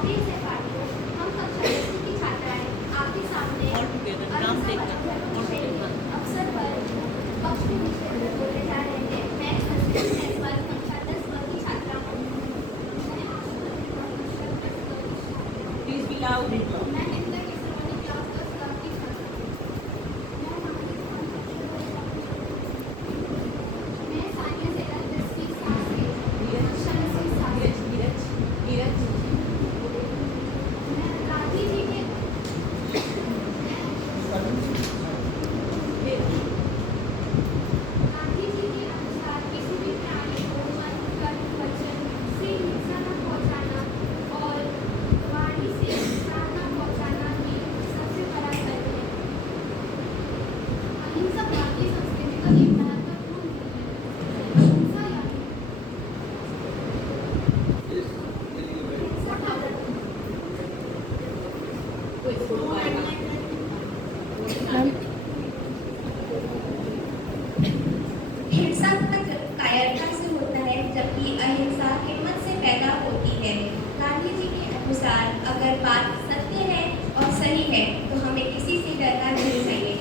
प्रिय सहपाठियों, हम कक्षा 10वीं की छात्राएं आपके सामने अवसर पर पक्ष के विषय पर बोलने जा रहे हैं। मैं संस्कृत प्रिंसिपल कक्षा 10 व की छात्रा हूँ। Please be loud. मैं हिंदी की श्रेणी क्लास 10 व की छात्रा हूँ। मैं सानिया सेरा 10वीं क्लास से कक्षा 10वीं से मैं गांधी जी के अनुसार किसी भी प्राणी को मन, कर्म, वचन से हिंसा न पहुंचाना और वाणी से नुकसान न पहुंचाना ही सबसे बड़ा धर्म है। अहिंसा भारतीय संस्कृति का एक महत्वपूर्ण मूल्य है। अहिंसा यानी हिंसा का हिंसा कायरता से होता है, जबकि अहिंसा हिम्मत से पैदा होती है। गांधी जी के अनुसार अगर बात सत्य है और सही है तो हमें किसी से डरना नहीं चाहिए।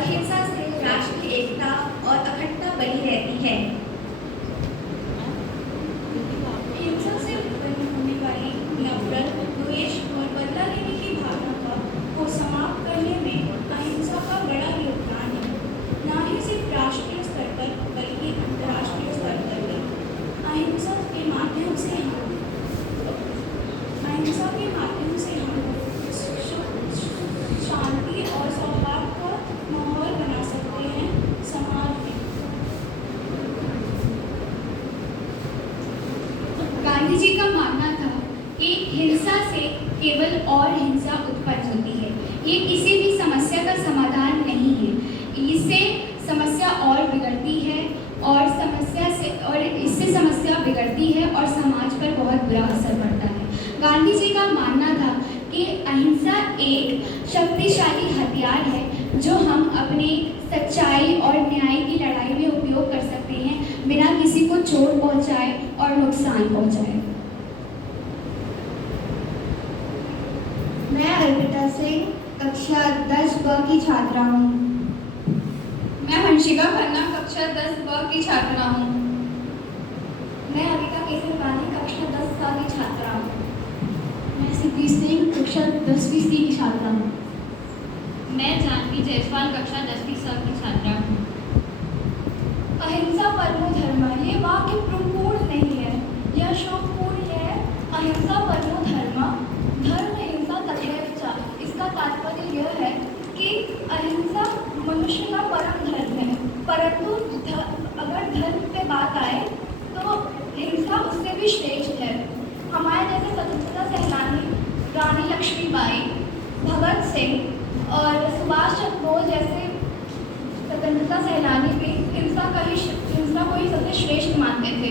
अहिंसा से राष्ट्र की एकता और अखंडता बनी रहती है। हिंसा से उत्पन्न होने वाली नफरत, द्वेष और बदला लेने की भावना को समाप्त करने में अहिंसा का बड़ा योगदान है। न ही सिर्फ राष्ट्रीय स्तर पर बल्कि अंतर्राष्ट्रीय स्तर पर भी अहिंसा के माध्यम से हम शांति और सौहार्द का माहौल बना सकते हैं समाज में। गांधी जी का मानना था कि हिंसा से केवल और हिंसा उत्पन्न होती है। ये किसी भी समस्या का समाधान नहीं है। इससे समस्या और बिगड़ती है और इससे समस्या बिगड़ती है और समाज पर बहुत बुरा असर पड़ता है। गांधी जी का मानना था कि अहिंसा एक शक्तिशाली हथियार है जो हम अपने सच्चाई और न्याय की लड़ाई में उपयोग कर सकते हैं, बिना किसी को चोट पहुंचाए और नुकसान पहुंचाए। मैं अर्पिता सिंह कक्षा 10 ब की छात्रा हूँ। मैं हंसिका खन्ना कक्षा 10 ब की छात्रा हूँ। मैं अविका केसरवानी कक्षा 10 क की छात्रा हूँ। मैं सिद्धि सिंह कक्षा 10वीं सी की छात्रा हूँ। मैं जानवी जायसवाल कक्षा 10वीं स की छात्रा हूँ। अहिंसा परमो धर्म, ये वाक्य पूर्ण नहीं है, यह शोकपूर्ण है। अहिंसा परमो धर्म, धर्म हिंसा तथैव च। इसका तात्पर्य यह है कि अहिंसा मनुष्य का परम धर्म है, परंतु अगर धर्म पे बात आए तो हिंसा उससे भी श्रेष्ठ है। हमारे जैसे स्वतंत्रता सेनानी रानी लक्ष्मीबाई, भगत सिंह और सुभाष चंद्र बोस जैसे स्वतंत्रता सेनानी भी हिंसा को ही सबसे श्रेष्ठ मानते थे।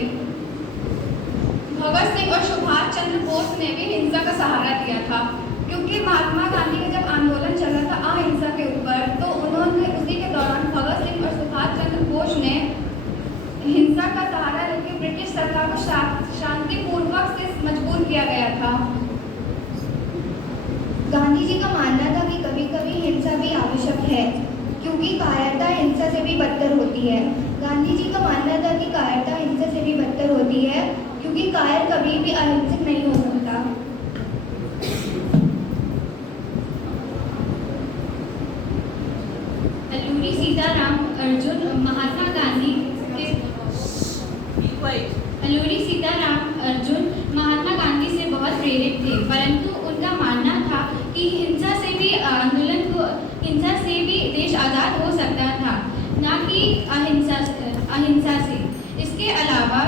भगत सिंह और सुभाष चंद्र बोस ने भी हिंसा का सहारा दिया था, क्योंकि महात्मा गांधी का जब आंदोलन चल रहा था अहिंसा के ऊपर, तो उन्होंने उसी के दौरान भगत सिंह और सुभाष चंद्र बोस ने हिंसा का सहारा लेकर ब्रिटिश सरकार को शांतिपूर्वक से मजबूर किया गया था। गांधी जी का मानना था कि कभी कभी हिंसा भी आवश्यक है, क्योंकि कायरता हिंसा से भी बदतर होती है। गांधी जी का मानना था कि कायरता हिंसा से भी बदतर होती है, क्योंकि कायर कभी भी अहिंसक नहीं हो सकता। अल्लूरी सीताराम अर्जुन महात्मा गांधी के अल्लूरी सीताराम अर्जुन महात्मा गांधी से बहुत प्रेरित थे, परंतु उनका मानना था कि हिंसा से भी देश आज़ाद हो सकता था, ना कि अहिंसा से। इसके अलावा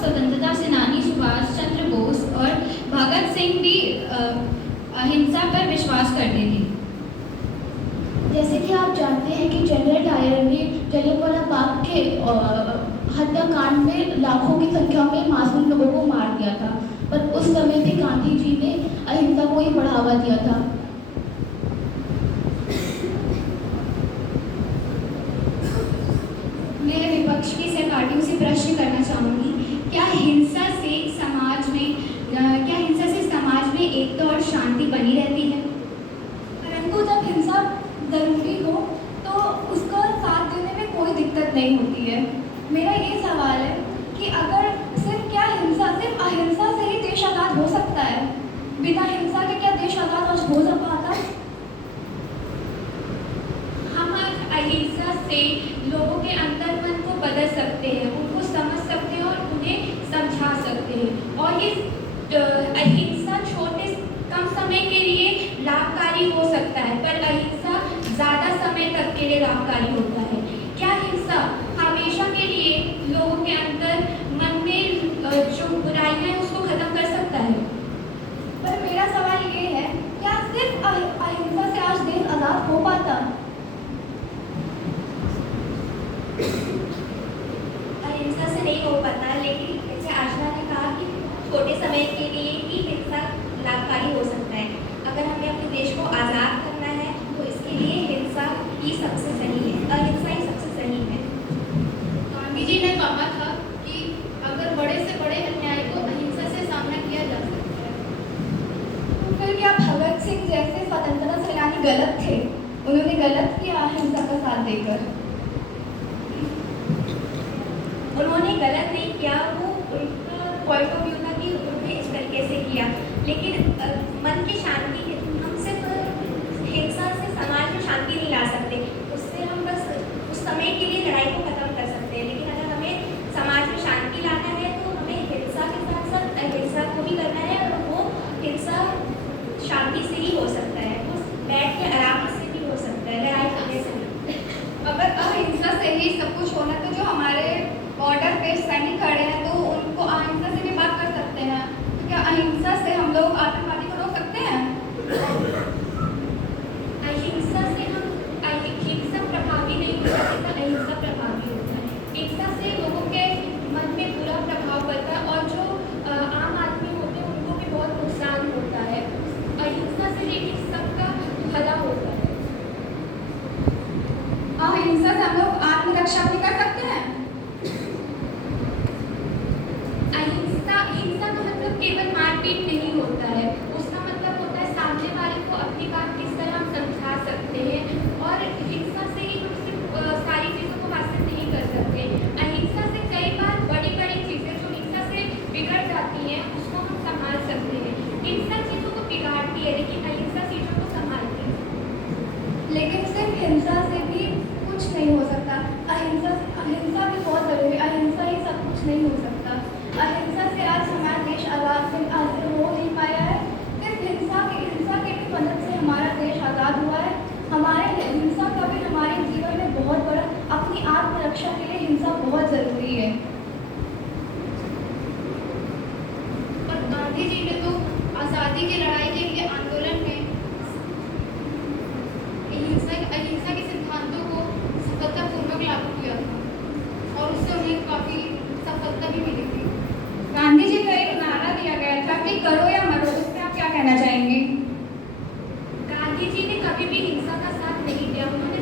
स्वतंत्रता सेनानी सुभाष चंद्र बोस और भगत सिंह भी अहिंसा पर विश्वास करते थे। जैसे कि आप जानते हैं कि जनरल डायर ने जलियांवाला बाग के हत्याकांड में लाखों की संख्या में मासूम लोगों को मार दिया था, पर उस समय भी गांधी जी ने अहिंसा को ही बढ़ावा दिया था। मैं विपक्ष की सहपाठियों से प्रश्न करना चाहूँगी क्या हिंसा से समाज में एकता और शांति बनी रहती है? परंतु जब हिंसा जरूरी हो तो उसका साथ देने में कोई दिक्कत नहीं होती है। मेरा ये सवाल है कि अगर सिर्फ अहिंसा से ही देश आज़ाद हो सकता है? बिना हिंसा के क्या देश आज़ाद आज हो पाता? हम अहिंसा से लोगों के अंतर मन को बदल सकते हैं, उनको समझ सकते हैं और उन्हें समझा सकते हैं। और ये अहिंसा कम समय के लिए लाभकारी हो सकता है, पर अहिंसा ज़्यादा समय तक के लिए लाभकारी होता है। क्या हिंसा हमेशा के लिए लोगों के अंतर मन में जो बुराइयां हैं उसको खत्म कर सकता है? पर मेरा सवाल ये है, क्या सिर्फ अहिंसा से आज देश आज़ाद हो पाता? अहिंसा से नहीं हो पाता, लेकिन जैसे आशना ने कहा कि छोटे समय के लिए ही हिंसा लाभकारी हो सकता है। अगर हमें अपने देश को आज़ाद करना है तो इसके लिए हिंसा ही सबसे सही है, अहिंसा ही सबसे सही है। गांधी जी ने कहा था कि अगर बड़े से बड़े अन्याय को अहिंसा से सामना किया जा सकता है। तो फिर क्या भगत सिंह जैसे स्वतंत्रता सेनानी गलत थे? उन्होंने गलत किया अहिंसा का साथ देकर? उन्होंने गलत नहीं किया, वो उनका पॉइंट ऑफ व्यू था कि उन्होंने इस तरीके से किया, लेकिन मन की शांति, हम सिर्फ हिंसा से समाज में शांति नहीं ला सकते, उससे हम बस उस समय के लिए लड़ाई को खत्म कर सकते हैं। लेकिन अगर हमें समाज में शांति लाना है तो हमें हिंसा के साथ साथ अहिंसा को भी करना है, और वो हिंसा शांति से ही हो सकता है, वो बैठ के आराम से भी हो सकता है, लड़ाई करने से नहीं। अगर अहिंसा से ही सब कुछ होना तो जो हमारे बॉर्डर पे सैनिक खड़े हैं तो उनको अहिंसा से भी बात कर सकते हैं। तो क्या अहिंसा से हम लोग आतंकवादी को रोक सकते हैं? अहिंसा से हिंसा प्रभावी नहीं होता, अहिंसा प्रभावी होता है। हिंसा से लोगों के मन में बुरा प्रभाव पड़ता है और जो आम आदमी होते हैं उनको भी बहुत नुकसान होता है। अहिंसा से लेकिन सबका भला होता है। अहिंसा से हम लोग आत्मरक्षा भी कर सकते हैं। हिंसा का मतलब केवल मारपीट नहीं होता है, उसका मतलब होता है सामने वाले को अपनी बात किस तरह हम समझा सकते हैं। और हिंसा से ही हम सिर्फ सारी चीज़ों को हासिल नहीं कर सकते। अहिंसा से कई बार बड़ी बड़ी चीज़ें जो हिंसा से बिगड़ जाती हैं उसको हम संभाल सकते हैं। हिंसा चीज़ों को बिगाड़ती है लेकिन अहिंसा चीज़ों को संभालती है। लेकिन सिर्फ हिंसा से भी कुछ नहीं हो सकता, अहिंसा भी बहुत जरूरी है। अहिंसा ही सब कुछ नहीं हो सकता। अहिंसा से आज हमारा देश आज़ाद हो नहीं पाया है। सिर्फ हिंसा की भी मदद से हमारा देश आज़ाद हुआ है। हमारे हिंसा का भी हमारे जीवन में बहुत बड़ा, अपनी आत्मरक्षा के लिए हिंसा बहुत ज़रूरी है। और गांधी जी ने तो आज़ादी की लड़ाई के लिए आंदोलन में अहिंसा के सिद्धांतों को सफलतापूर्वक लागू किया था और उससे उन्हें काफ़ी सफलता भी मिली थी। गांधी जी का एक नारा दिया गया था कि करो या मरो, उस पर आप क्या कहना चाहेंगे? गांधी जी ने कभी भी हिंसा का साथ नहीं दिया, उन्होंने